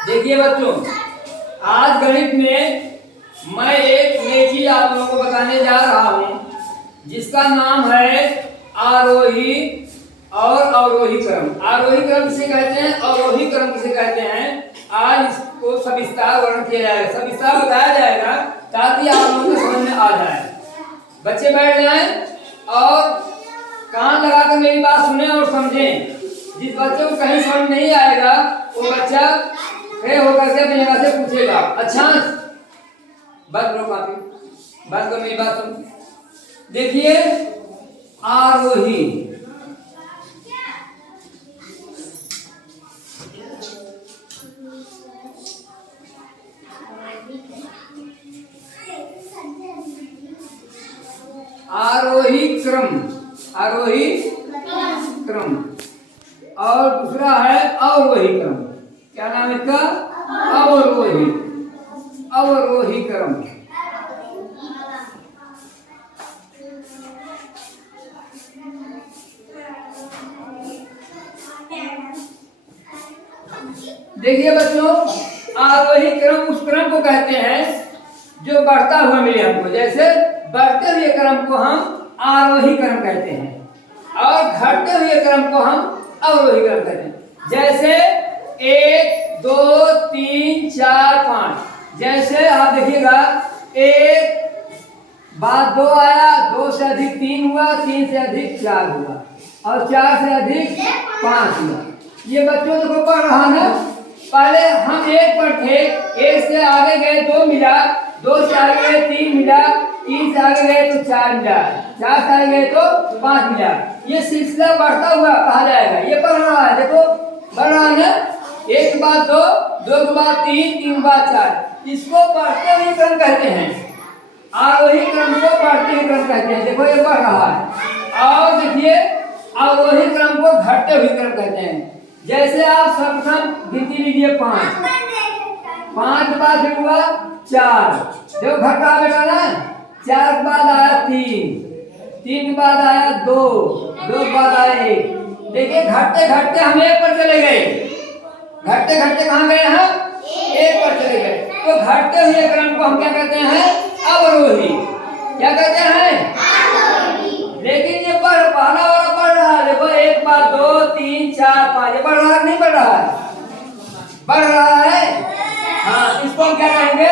देखिए बच्चों, आज गणित में मैं एक नई चीज आप लोगों को बताने जा रहा हूँ, जिसका नाम है आरोही और अवरोही क्रम। आरोही क्रम किसे कहते हैं, अवरोही क्रम किसे कहते हैं, आज इसको सविस्तार वर्णन किया जाएगा, सविस्तार बताया जाएगा ताकि आप लोगों को समझ में आ जाए। बच्चे बैठ जाएं और कान लगाकर मेरी बात सुने और समझें। जिस बच्चे को कहीं समझ नहीं आएगा वो बच्चा खड़े होकर के अपनी जगह से पूछेगा। अच्छा बस लो काफी, बस करो, मेरी बात सुन। देखिए आरोही, आरोही क्रम, आरोही क्रम, और दूसरा है अवरोही क्रम। क्या नाम है इसका, अवरोही, अवरोही क्रम। देखिए बच्चों, आरोही क्रम उस क्रम को कहते हैं जो बढ़ता हुआ मिले हमको। जैसे बढ़ते हुए क्रम को हम आरोही क्रम कहते हैं और घटते हुए क्रम को हम अवरोही क्रम कहते हैं। जैसे 1 2 3 4 5, जैसे आप देखिएगा 1 बाद 2 आया, 2 से अधिक 3 हुआ, 3 से अधिक 4 हुआ और 4 से अधिक 5 हुआ। ये बच्चों देखो पढ़ रहा है। पहले हम 1 पर थे, 1 से आगे गए 2 मिला, 2 से आगे गए 3 मिला, 3 से आगे गए तो 4 मिला, 4 से आगे गए तो 5 मिला। ये सिलसिला बढ़ता हुआ कहा जाएगा। ये बढ़ रहा है, देखो बढ़ रहा है ना। 1 के बाद 2, 2 के बाद 3, 3 के बाद 4। इसको बढ़ते हुए क्रम कहते हैं, आरोही क्रम को बढ़ते हुए क्रम कहते हैं। देखो ये बढ़ रहा है। और देखिए अवरोही क्रम को घटते हुए क्रम कहते हैं। जैसे आप सर्वप्रथम गिनती लीजिए 5, 5 के बाद हुआ 4, देखो घट रहा बेटा ना। 4 के बाद आया 3, 3 के बाद आया 2, 2 के बाद आया 1। देखिए घटते घटते हम 1 पर चले गए, घटते घटते कहाँ गए हम, 1 पर चले गए। तो घटते हुए क्रम को हम क्या कहते हैं, अवरोही। क्या कहते हैं, लेकिन ये पहला वाला बढ़ रहा है। देखो 1 बाद 2 3 4 5, ये बढ़ रहा है नहीं बढ़ रहा है, बढ़ रहा है। हाँ, इसको हम क्या कहेंगे,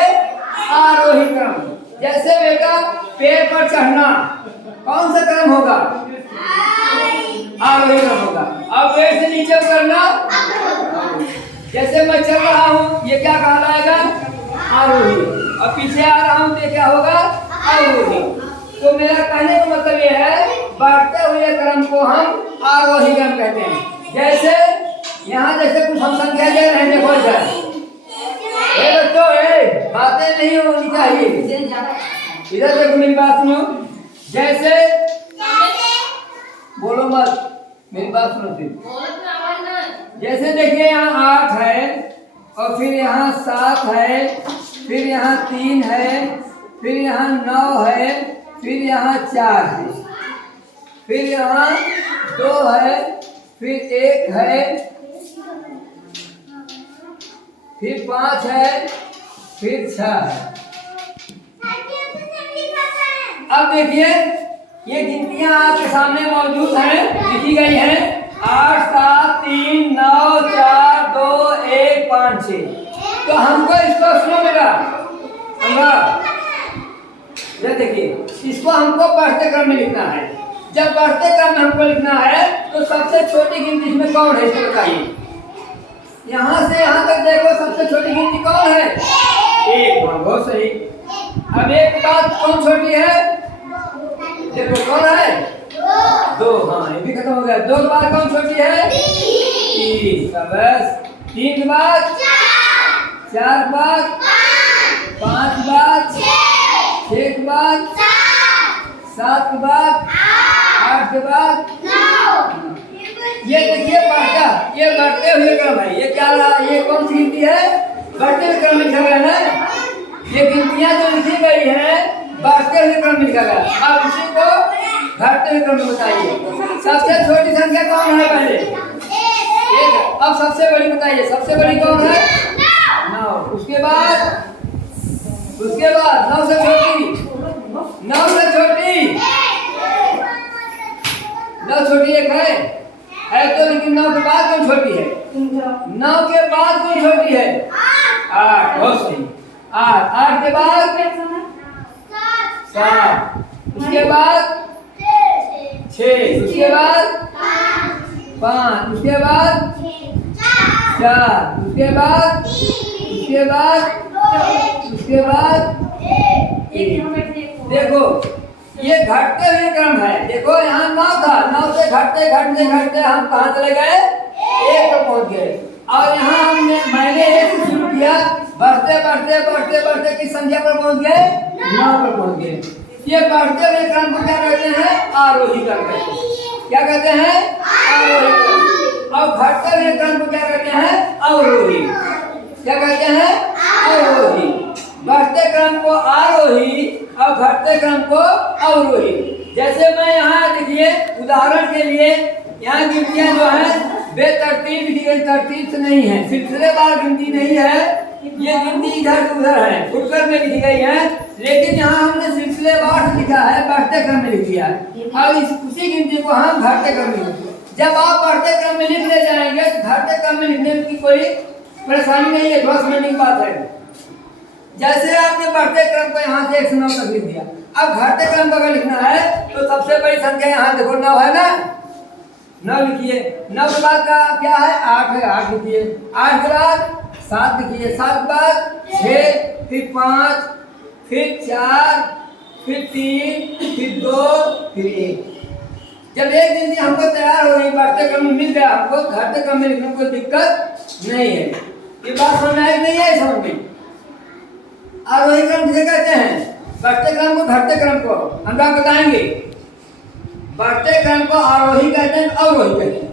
आरोही क्रम। जैसे बेटा पेड़ पर चढ़ना कौन सा क्रम होगा, आरोही क्रम होगा। अब पेड़ से नीचे उतरना, जैसे मैं चल रहा हूँ ये क्या कहलाएगा, आरोही। और पीछे आ रहा हूँ तो क्या होगा, अवरोही। तो मेरा कहने का मतलब ये है बढ़ते हुए क्रम को हम आरोही क्रम कहते हैं। जैसे यहाँ जैसे कुछ हम संख्या दे रहे हैं, देखो इधर बच्चों बातें नहीं होनी चाहिए, इधर देखो मेरी बात सुनो। जैसे बोलो मत, मेरी बात सुनो फिर। जैसे देखिए यहाँ 8 है और फिर यहाँ 7 है, फिर यहाँ 3 है, फिर यहाँ 9 है, फिर यहाँ 4 है, फिर यहाँ 2 है, फिर 1 है, फिर 5 है, फिर 6 है। अब देखिए ये गिनतियां आपके सामने मौजूद हैं, लिखी गई हैं। 8 7 3 9 4 2 1 5 6। तो हमको इसको सुनो मेरा, ये देखिए इसको हमको बढ़ते क्रम में लिखना है। जब बढ़ते क्रम में हमको लिखना है तो सबसे छोटी गिनती इसमें कौन है, इसको बताइए। यहाँ से यहाँ तक देखो सबसे छोटी गिनती कौन है, 1। बहुत सही। अब 1 के बाद कौन छोटी है, देखो कौन है, 2। हाँ ये भी खत्म हो गया। 2 के बाद कौन छोटी है, 3। बस 3 के बाद 4 के बाद 5 के बाद 6 के बाद 7 के बाद 8 के बाद 9। ये देखिए बढ़ता, ये बढ़ते हुए क्रम है। ये क्या रहा, ये कौन सी गिनती है, बढ़ते हुए क्रम में लिखा गया ना। ये गिनतियां जो लिखी गई है बढ़ते हुए क्रम में लिखा गया। अब इसी को घटते हुए क्रम में बताइए। सबसे छोटी संख्या कौन है, पहले 1। अब सबसे बड़ी बताइए, सबसे बड़ी कौन है, उसके बाद 9 से छोटी, 9 से छोटी, 9 छोटी एक है तो, लेकिन 9 के बाद कौन छोटी है? 9 के बाद कौन छोटी है? 8। बहुत सही। 8 के बाद 7, उसके बाद 6, उसके बाद 5, उसके बाद 4, उसके बाद उसके बाद 1। देखो ये घटते हुए क्रम है। देखो यहाँ 9 था, 9 से घटते घटते घटते हम कहाँ चले गए? 1 पर पहुँच गए। और यहाँ मैंने 1 से शुरू किया, बढ़ते बढ़ते बढ़ते बढ़ते किस संख्या पर पहुँच गए? 9 पर पहुँच गए। ये बढ़ते हुए क्रम को क्या कहते हैं? आरोही क्रम कहते हैं। क्या कहते हैं? आरोही क्रम। और घटते हुए क्रम को क्या कहते हैं? अवरोही। क्या कहते हैं? अवरोही। बढ़ते क्रम को आरोही और घटते क्रम को अवरोही। जैसे मैं यहाँ देखिए उदाहरण के लिए, यहाँ गिनतियाँ जो हैं बेतरतीब लिखी गई, तरतीब से नहीं है, सिलसिलेवार गिनती नहीं है। ये गिनती इधर से उधर है, फुटकर में लिखी गई है, लेकिन यहाँ हमने सिलसिलेवार लिखा है, बढ़ते क्रम में लिख दिया है। और उसी गिनती को हम घटते क्रम में लिखते हैं। जब आप बढ़ते क्रम में लिखने जाएंगे तो घटते क्रम में लिखने की कोई परेशानी नहीं है, थोड़ा समझने की बात है। जैसे आपने बढ़ते क्रम को यहाँ से 1 से 9 तक लिख दिया, अब घटते क्रम को अगर लिखना है तो सबसे बड़ी संख्या यहाँ देखो 9 है ना, 9 लिखिए। 9 के बाद का क्या है? 8 है, 8 लिखिए। 8 के बाद 7 लिखिए, 7 के बाद 6, फिर 5, फिर 4, फिर 3, फिर 2, फिर 1। जब एक गिनती हमको तैयार हो गई, बढ़ते क्रम में मिल गया हमको, घटते क्रम में लिखने में कोई दिक्कत नहीं है। ये बात समझ में नहीं है? समझ में आरोही क्रम किसे कहते हैं? बढ़ते क्रम को घटते क्रम को हम लोग बताएंगे। बढ़ते क्रम को आरोही कहते हैं, अवरोही कहते हैं।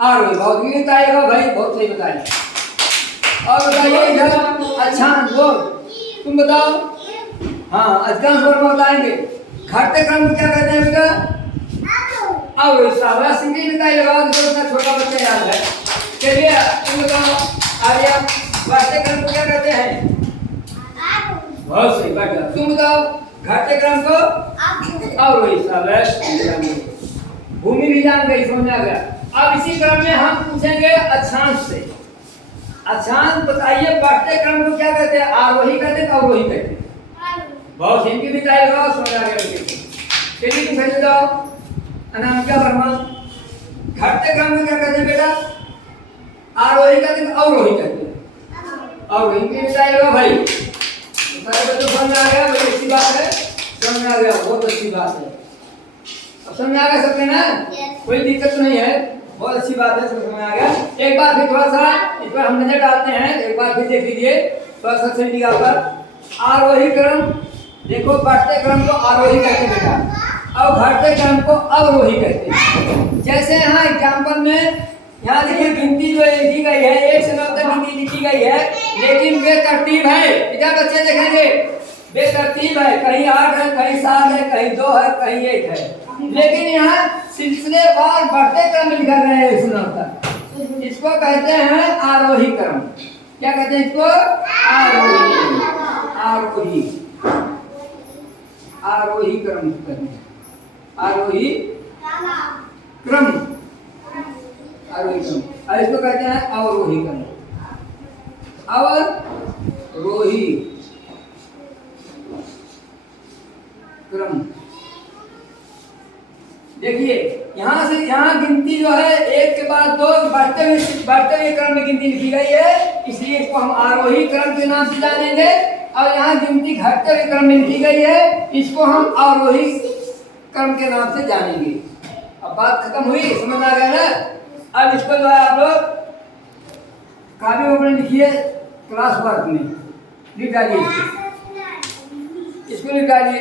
आरोही बहुत ही बताइएगा भाई, बहुत सही बताइए। और बताइए इधर अच्छा बोल, तुम बताओ। हाँ, अधिकांश वर्ग में बताएंगे। घटते क्रम को क्या कहते हैं बेटा? अवरोही। साहब सिंगल बताइएगा, छोटा बच्चा याद है। चलिए तुम बताओ आर्या, बढ़ते क्रम को क्या कहते हैं? बहुत सही बात। तुम बताओ घटते क्रम को? अवरोही। भूमि भी जान गई, समझ आ गया। अब इसी क्रम में हम पूछेंगे अक्षांश से। अक्षांश बताइए बढ़ते क्रम को क्या कहते हैं? आरोही कहते हैं, अवरोही कहते हैं? बहुत हिंदी भी बताइएगा, समझ आ गया। चलिए तुम भेज दो अनामिका वर्मा। घटते क्रम को क्या कहते हैं बेटा? आरोही कहते हैं, अवरोही कहते हैं? अवरोही भी बताइएगा भाई। तो समझ आ गया, बड़ी अच्छी बात है, समझ आ गया, बहुत अच्छी बात है। अब समझ आ गया सबके ना? कोई दिक्कत नहीं है, बहुत अच्छी बात है, समझ आ गया। एक बार फिर थोड़ा सा इस पर हम नजर डालते हैं, एक बार फिर देख लीजिए थोड़ा सा निगाह पर। आरोही क्रम, देखो बढ़ते क्रम को आरोही कहते हैं बेटा, और घटते क्रम को अवरोही कहते हैं। जैसे यहाँ एग्जाम्पल में यहाँ देखिए गिनती जो लिखी गई है 1 से 9 तक गिनती लिखी गई है, लेकिन बेतरतीब है। इधर बच्चे देखेंगे बेतरतीब है, कहीं 8 है, कहीं 7 है, कहीं 2 है, कहीं 1 है। लेकिन यहाँ सिलसिलेवार बढ़ते क्रम में लिखा गया है 1 से 9 तक। इसको कहते हैं आरोही क्रम। क्या कहते हैं इसको? आरोही। आरोही आरोही क्रम कहते हैं। आरोही क्रम, आरोही क्रम। और इसको कहते हैं अवरोही क्रम। अवरोही क्रम। देखिए यहाँ से यहाँ गिनती जो है 1 के बाद 2 बढ़ते हुए क्रम में गिनती लिखी गई है, इसलिए इसको हम आरोही क्रम के नाम से जानेंगे। और यहाँ गिनती घटते हुए क्रम में लिखी गई है, इसको हम अवरोही क्रम के नाम से जानेंगे। अब बात खत्म हुई, समझ आ गया ना? अब इसको जो है आप लोग काफी में लिखिए, क्लास वर्क में लिख डालिए, इसको लिख डालिए।